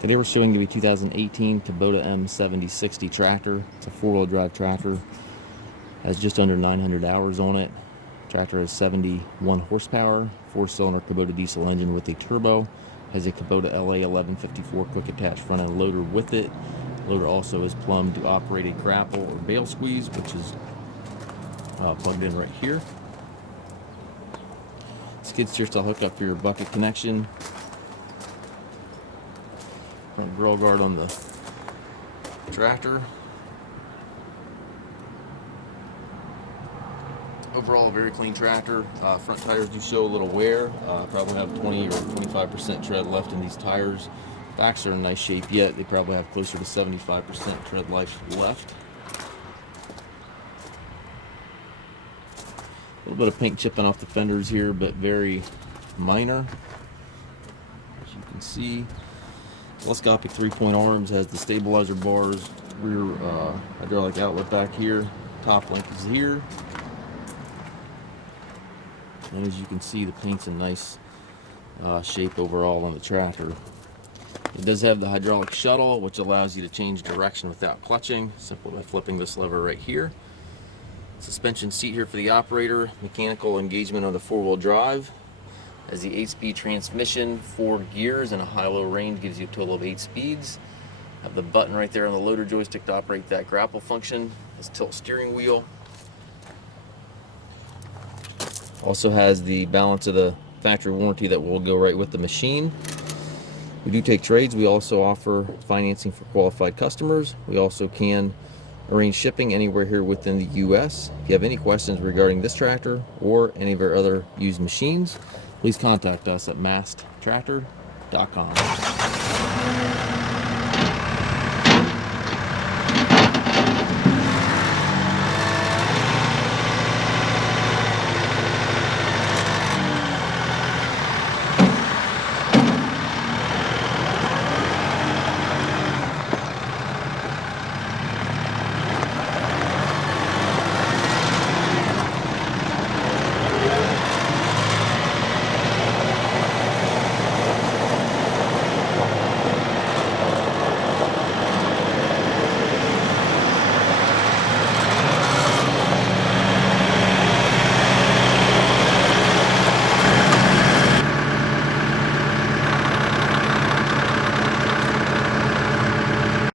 Today we're showing you a 2018 Kubota M7060 tractor. It's a four-wheel drive tractor. Has just under 900 hours on it. Tractor has 71 horsepower, four-cylinder Kubota diesel engine with a turbo. Has a Kubota LA 1154 quick attach front end loader with it. Loader also is plumbed to operate a grapple or bale squeeze, which is plugged in right here. Skid steer style hookup for your bucket connection. Front grill guard on the tractor. Overall, a very clean tractor. Front tires do show a little wear. Probably have 20 or 25% tread left in these tires. Backs are in nice shape yet. They probably have closer to 75% tread life left. A little bit of paint chipping off the fenders here, but very minor. As you can see, Telescopic 3-point arms, has the stabilizer bars, rear hydraulic outlet back here, top link is here. And as you can see, the paint's in nice shape overall on the tractor. It does have the hydraulic shuttle, which allows you to change direction without clutching, simply by flipping this lever right here. Suspension seat here for the operator, mechanical engagement on the four-wheel drive. As the 8-speed transmission, 4 gears, and a high-low range gives you a total of 8 speeds. Have the button right there on the loader joystick to operate that grapple function. This tilt steering wheel. Also has the balance of the factory warranty that will go right with the machine. We do take trades. We also offer financing for qualified customers. We also can arrange shipping anywhere here within the U.S. If you have any questions regarding this tractor or any of our other used machines, please contact us at masttractor.com.